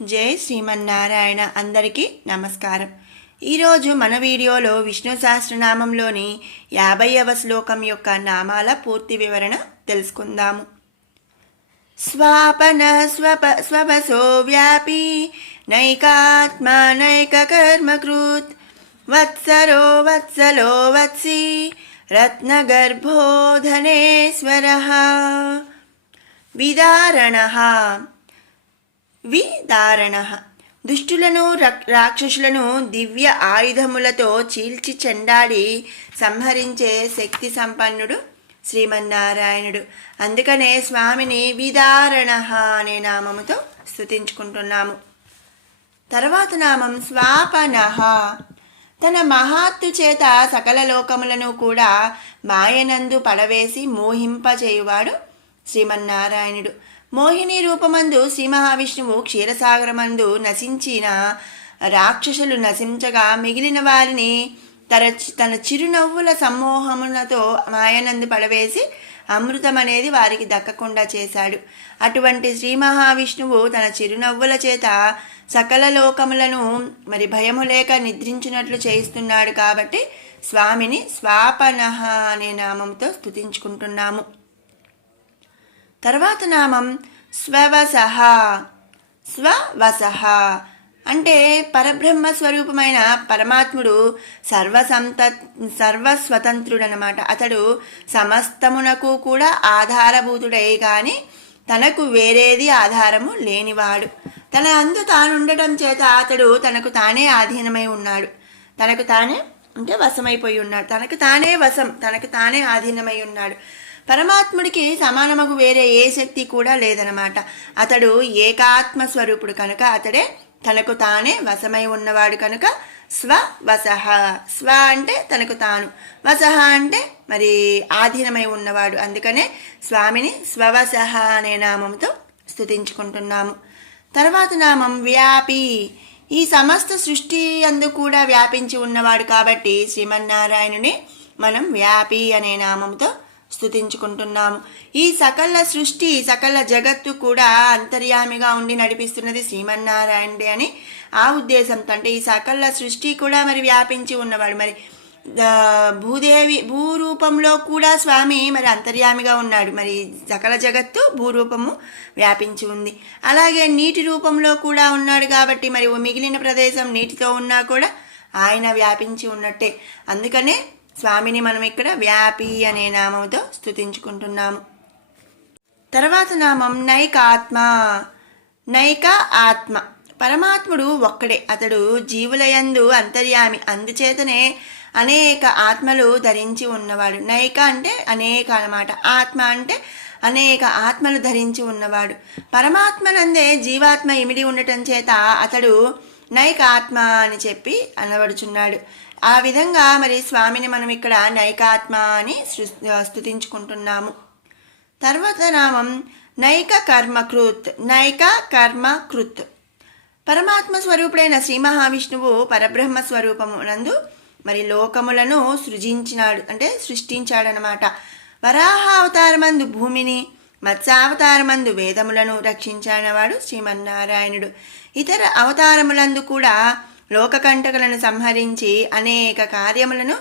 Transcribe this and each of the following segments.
జై శ్రీమన్నారాయణ. అందరికీ నమస్కారం. ఈరోజు మన వీడియోలో విష్ణు సహస్రనామంలోని 50వ శ్లోకం యొక్క నామాల పూర్తి వివరణ తెలుసుకుందాము. స్వాపన స్వపసో వ్యాపీ నైకాత్మా నైకకర్మకృత్ వత్సరో వత్సలో వత్సీ రత్నగర్భో ధనేశ్వరః. విదారణః విదారణ దుష్టులను రాక్షసులను దివ్య ఆయుధములతో చీల్చి చెండాడి సంహరించే శక్తి సంపన్నుడు శ్రీమన్నారాయణుడు. అందుకనే స్వామిని విదారణ అనే నామముతో స్తుతించుకుంటున్నాము. తర్వాత నామం స్వాపన. తన మహాత్తు చేత సకల లోకములను కూడా మాయనందు పడవేసి మోహింపచేయువాడు శ్రీమన్నారాయణుడు. మోహిని రూపమందు శ్రీ మహావిష్ణువు క్షీరసాగరమందు నశించిన రాక్షసులు నశించగా మిగిలిన వారిని తన చిరునవ్వుల సమ్మోహములతో మాయనందు పడవేసి అమృతం అనేది వారికి దక్కకుండా చేశాడు. అటువంటి శ్రీ మహావిష్ణువు తన చిరునవ్వుల చేత సకల లోకములను భయము లేక నిద్రించినట్లు చేయిస్తున్నాడు. కాబట్టి స్వామిని స్వాపనః అనే నామంతో స్తుతించుకుంటున్నాము. తర్వాత నామం స్వవసః. స్వవసః అంటే పరబ్రహ్మ స్వరూపమైన పరమాత్ముడు సర్వస్వతంత్రుడనమాట. అతడు సమస్తమునకు కూడా ఆధారభూతుడై కానీ తనకు వేరేది ఆధారము లేనివాడు. తన అందు తానుండటం చేత అతడు తనకు తానే ఆధీనమై ఉన్నాడు. తనకు తానే అంటే వశమైపోయి ఉన్నాడు. తనకు తానే వశం, తనకు తానే ఆధీనమై ఉన్నాడు. పరమాత్ముడికి సమానమగు వేరే ఏ శక్తి కూడా లేదనమాట. అతడు ఏకాత్మ స్వరూపుడు కనుక అతడే తనకు తానే వశమై ఉన్నవాడు కనుక స్వవసః. స్వ అంటే తనకు తాను, వసః అంటే ఆధీనమై ఉన్నవాడు. అందుకనే స్వామిని స్వవసః అనే నామంతో స్తుతించుకుంటున్నాము. తర్వాత నామం వ్యాపి. ఈ సమస్త సృష్టి అందు కూడా వ్యాపించి ఉన్నవాడు కాబట్టి శ్రీమన్నారాయణుని మనం వ్యాపి అనే నామంతో స్తుతించుకుంటున్నాము. ఈ సకల సృష్టి సకల జగత్తు కూడా అంతర్యామిగా ఉండి నడిపిస్తున్నది శ్రీమన్నారాయణుడే అని ఆ ఉద్దేశంతో, అంటే ఈ సకల సృష్టి కూడా వ్యాపించి ఉన్నవాడు. భూరూపంలో కూడా స్వామి అంతర్యామిగా ఉన్నాడు. సకల జగత్తు భూరూపము వ్యాపించి ఉంది. అలాగే నీటి రూపంలో కూడా ఉన్నాడు కాబట్టి మిగిలిన ప్రదేశం నీటితో ఉన్నా కూడా ఆయన వ్యాపించి ఉన్నట్టే. అందుకనే స్వామిని మనం ఇక్కడ వ్యాపి అనే నామంతో స్తుతించుకుంటున్నాము. తర్వాత నామం నైకాత్మ. నైక ఆత్మ. పరమాత్ముడు ఒక్కడే. అతడు జీవులయందు అంతర్యామి. అందుచేతనే అనేక ఆత్మలు ధరించి ఉన్నవాడు. నైక అంటే అనేక అన్నమాట. ఆత్మ అంటే అనేక ఆత్మలు ధరించి ఉన్నవాడు. పరమాత్మనందే జీవాత్మ ఇమిడి ఉండటం చేత అతడు నైకాత్మ అని చెప్పి అనబడుచున్నాడు. ఆ విధంగా స్వామిని మనం ఇక్కడ నైకాత్మ అని స్తుతించుకుంటున్నాము. తర్వాత నామం నైక కర్మకృత్. నైక కర్మకృత్. పరమాత్మ స్వరూపుడైన శ్రీ మహావిష్ణువు పరబ్రహ్మ స్వరూపము నందు లోకములను సృజించినాడు, అంటే సృష్టించాడనమాట. వరాహ అవతారమందు భూమిని, మత్స్యావతారమందు వేదములను రక్షించినవాడు శ్రీమన్నారాయణుడు. ఇతర అవతారములందు కూడా లోకకంటకులను సంహరించి అనేక కార్యములను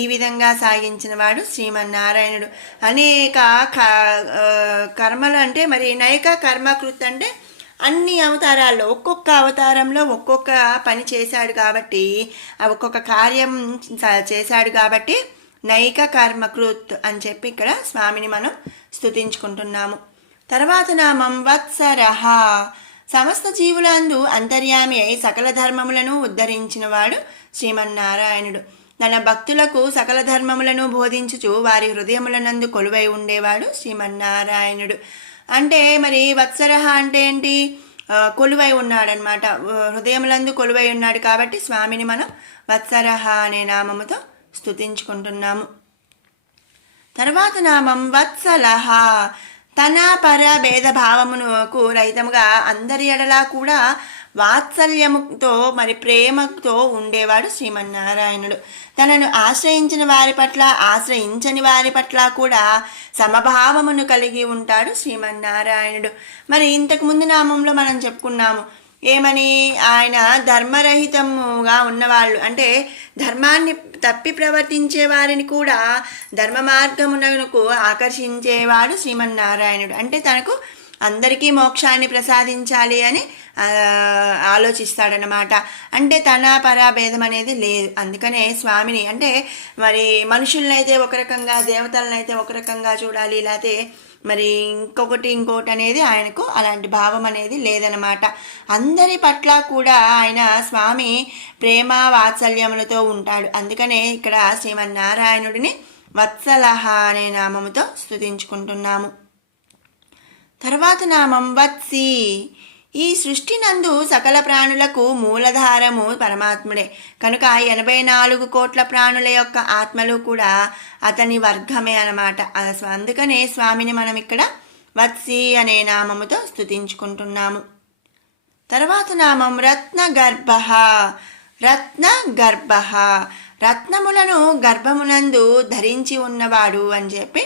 ఈ విధంగా సాగించిన వాడు శ్రీమన్నారాయణుడు. అనేక కర్మలు అంటే నైక కర్మకృత్ అంటే అన్ని అవతారాల్లో ఒక్కొక్క అవతారంలో ఒక్కొక్క పని చేశాడు కాబట్టి, ఒక్కొక్క కార్యం చేశాడు కాబట్టి నైక కర్మకృత్ అని చెప్పి ఇక్కడ స్వామిని మనం స్తుతించుకుంటున్నాము. తర్వాత నామం వత్సరః. సమస్త జీవులందు అంతర్యామి అయి సకల ధర్మములను ఉద్ధరించినవాడు శ్రీమన్నారాయణుడు. తన భక్తులకు సకల ధర్మములను బోధించుచు వారి హృదయములనందు కొలువై ఉండేవాడు శ్రీమన్నారాయణుడు. అంటే వత్సరః అంటే ఏంటి? కొలువై ఉన్నాడనమాట. హృదయములందు కొలువై ఉన్నాడు కాబట్టి స్వామిని మనం వత్సరః అనే నామముతో స్తుతించుకుంటున్నాము. తర్వాత నామం వత్సలః. తన పర భేదభావమునకు రహితముగా అందరి ఎడలా కూడా వాత్సల్యముతో ప్రేమతో ఉండేవాడు శ్రీమన్నారాయణుడు. తనను ఆశ్రయించిన వారి పట్ల ఆశ్రయించని వారి పట్ల కూడా సమభావమును కలిగి ఉంటాడు శ్రీమన్నారాయణుడు. ఇంతకు ముందు నామంలో మనం చెప్పుకున్నాము, ఏమని, ఆయన ధర్మరహితముగా ఉన్నవాళ్ళు అంటే ధర్మాన్ని తప్పి ప్రవర్తించే వారిని కూడా ధర్మ మార్గమునకు ఆకర్షించేవాడు శ్రీమన్నారాయణుడు. అంటే తనకు అందరికీ మోక్షాన్ని ప్రసాదించాలి అని ఆలోచిస్తాడనమాట. అంటే తన పరాభేదం అనేది లేదు. అందుకనే స్వామిని అంటే మరి మనుషులనైతే ఒక రకంగా, దేవతలనైతే ఒక రకంగా చూడాలి, లేకపోతే మరి ఇంకొకటి అనేది ఆయనకు అలాంటి భావం అనేది లేదనమాట. అందరి పట్ల కూడా ఆయన స్వామి ప్రేమ వాత్సల్యములతో ఉంటాడు. అందుకనే ఇక్కడ శ్రీమన్నారాయణుడిని వత్సలహ అనే నామముతో స్తుతించుకుంటున్నాము. తర్వాత నామం వత్సి. ఈ సృష్టి నందు సకల ప్రాణులకు మూలధారము పరమాత్ముడే కనుక 84 కోట్ల ప్రాణుల యొక్క ఆత్మలు కూడా అతని వర్గమే అన్నమాట. అందుకనే స్వామిని మనం ఇక్కడ వత్సి అనే నామముతో స్తుతించుకుంటున్నాము. తర్వాత నామం రత్నగర్భ. రత్నగర్భ, రత్నములను గర్భమునందు ధరించి ఉన్నవాడు అని చెప్పి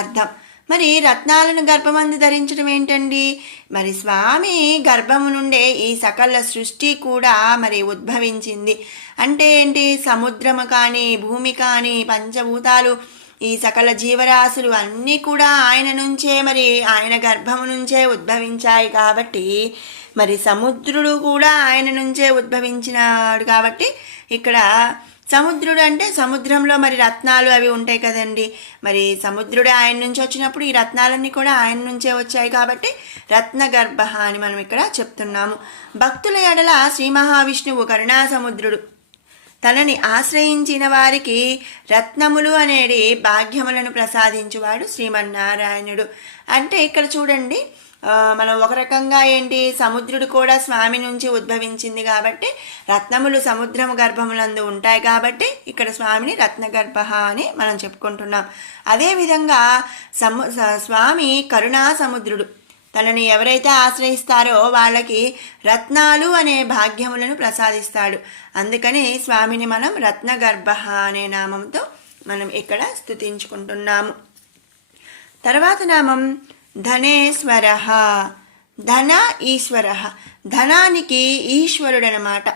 అర్థం. మరి రత్నాలను గర్భమందు ధరించడం ఏంటండి? మరి స్వామి గర్భము నుండే ఈ సకల సృష్టి కూడా మరి ఉద్భవించింది. అంటే ఏంటి? సముద్రము కానీ, భూమి కానీ, పంచభూతాలు, ఈ సకల జీవరాశులు అన్నీ కూడా ఆయన నుంచే, మరి ఆయన గర్భము నుంచే ఉద్భవించాయి. కాబట్టి మరి సముద్రుడు కూడా ఆయన నుంచే ఉద్భవించినాడు. కాబట్టి ఇక్కడ సముద్రుడు అంటే సముద్రంలో మరి రత్నాలు అవి ఉంటాయి కదండి. మరి సముద్రుడు ఆయన నుంచి వచ్చినప్పుడు ఈ రత్నాలన్నీ కూడా ఆయన నుంచే వచ్చాయి. కాబట్టి రత్నగర్భ అని మనం ఇక్కడ చెప్తున్నాము. భక్తుల ఎడల శ్రీ మహావిష్ణువు కరుణా సముద్రుడు. తనని ఆశ్రయించిన వారికి రత్నములు అనేది భాగ్యములను ప్రసాదించువాడు శ్రీమన్నారాయణుడు. అంటే ఇక్కడ చూడండి, మనం ఒక రకంగా ఏంటి, సముద్రుడు కూడా స్వామి నుంచి ఉద్భవించింది కాబట్టి రత్నములు సముద్రము గర్భములందు ఉంటాయి. కాబట్టి ఇక్కడ స్వామిని రత్నగర్భ అని మనం చెప్పుకుంటున్నాం. అదేవిధంగా స్వామి కరుణా సముద్రుడు. తనని ఎవరైతే ఆశ్రయిస్తారో వాళ్ళకి రత్నాలు అనే భాగ్యములను ప్రసాదిస్తాడు. అందుకని స్వామిని మనం రత్నగర్భ అనే నామంతో మనం ఇక్కడ స్తుతించుకుంటున్నాము. తర్వాత నామం ధనేశ్వర. ధన ఈశ్వర, ధనానికి ఈశ్వరుడు అన్నమాట.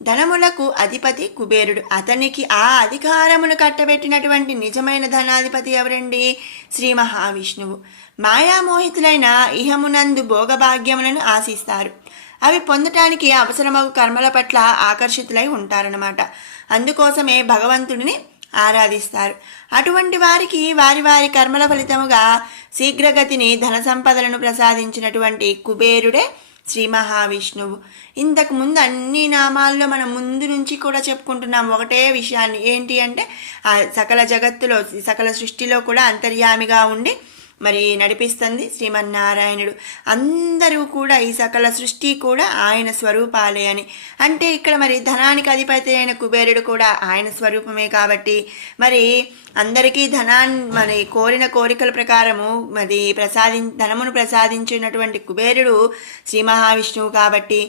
ధనములకు అధిపతి కుబేరుడు. అతనికి ఆ అధికారమును కట్టబెట్టినటువంటి నిజమైన ధనాధిపతి ఎవరండి? శ్రీ మహావిష్ణువు. మాయామోహితులైన ఇహమునందు భోగభాగ్యములను ఆశిస్తారు. అవి పొందటానికి అవసరమగు కర్మల పట్ల ఆకర్షితులై ఉంటారన్నమాట. అందుకోసమే భగవంతుడిని ఆరాధిస్తారు. అటువంటి వారికి వారి వారి కర్మల ఫలితముగా శీఘ్రగతిని ధన సంపదలను ప్రసాదించినటువంటి కుబేరుడే శ్రీ మహావిష్ణువు. ఇంతకు ముందు అన్ని నామాల్లో మనం ముందు నుంచి కూడా చెప్పుకుంటున్నాం ఒకటే విషయాన్ని. ఏంటి అంటే సకల జగత్తులో, సకల సృష్టిలో కూడా అంతర్యామిగా ఉండి మరి నడిపిస్తుంది శ్రీమన్నారాయణుడు. అందరూ కూడా ఈ సకల సృష్టి కూడా ఆయన స్వరూపాలే అని. అంటే ఇక్కడ మరి ధనానికి అధిపతి అయిన కుబేరుడు కూడా ఆయన స్వరూపమే. కాబట్టి మరి అందరికీ మరి కోరిన కోరికల ప్రకారము మరి ధనమును ప్రసాదించినటువంటి కుబేరుడు శ్రీ మహావిష్ణువు. కాబట్టి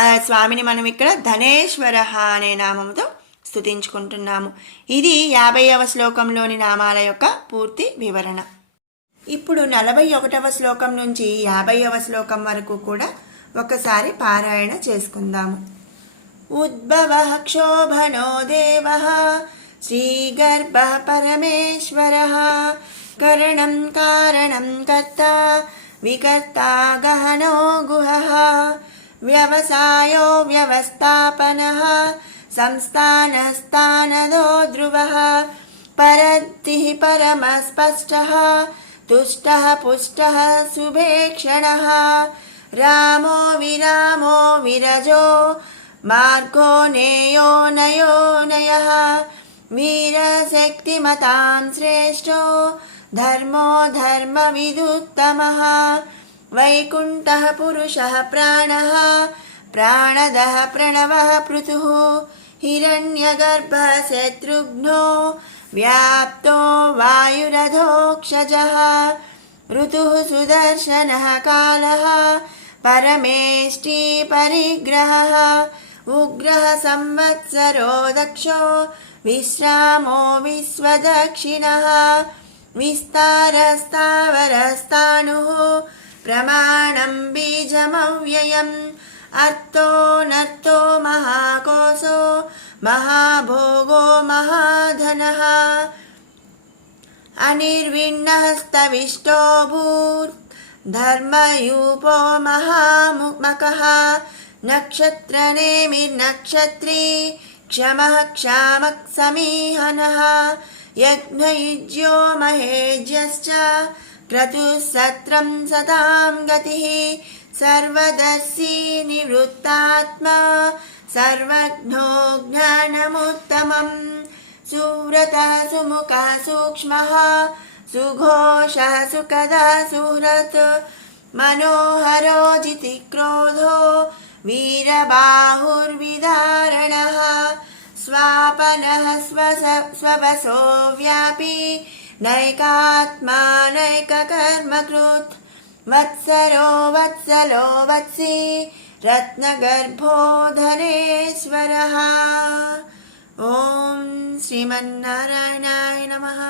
ఆ స్వామిని మనం ఇక్కడ ధనేశ్వర అనే నామంతో స్తుతించుకుంటున్నాము. ఇది 50వ శ్లోకంలోని నామాల యొక్క పూర్తి వివరణ. ఇప్పుడు 41వ శ్లోకం నుంచి 50వ శ్లోకం వరకు కూడా ఒకసారి పారాయణ చేసుకుందాము. ఉద్భవ క్షోభనో దేవ శ్రీగర్భ పరమేశ్వర కరణం కారణం కర్త వికర్త గహనో గుహ వ్యవసాయో వ్యవస్థాపన సంస్థానస్థానదో ధ్రువ పరద్ధి పరమస్పష్ట తుష్టః పుష్టః సుభేక్షణః రామో విరామో విరజో మార్గో నేయో నయో నయః వీరశక్తిమతాం శ్రేష్టో ధర్మో ధర్మవిదుత్తమః వైకుంఠః పురుషः ప్రాణः ప్రాణదः ప్రణవः పృథుః హిరణ్యగర్భः శత్రుఘ్నో వ్యాప్తో వాయురధోక్షజః ఋతుః సుదర్శనः కాలः పరమేష్టి పరిగ్రహः ఉగ్రः సంవత్సరో దక్షో విశ్రామో విశ్వదక్షిణः విస్తారస్తావరస్తాణుః ప్రమాణం బీజమవ్యయం अर्थो नर्थो महाकोशो महाभोगो महाधनः अनिर्विण्णस्तविष्टो भूत् धर्मयूपो महामुमकः नक्षत्रनेमिर्नक्षत्री क्षमः क्षामः समीहनः यज्ञयुज्यो महेज्यश्च क्रतुः सत्रं सतां गतिः सर्वदर्शी निवृत्तात्मा सर्वज्ञो ज्ञानमुत्तमम् सुव्रतः सुमुखः सूक्ष्मः सुघोषः सुखदः सुहृत् मनोहरो जितिक्रोधो वीरबाहुर्विदारणः स्वापनः स्ववसो व्यापी नैकात्मा नैककर्मकृत् वत्सरो वत्सलो वत्सी रत्नगर्भो धनेश्वरः। ॐ श्रीमन्नारायणाय नमः।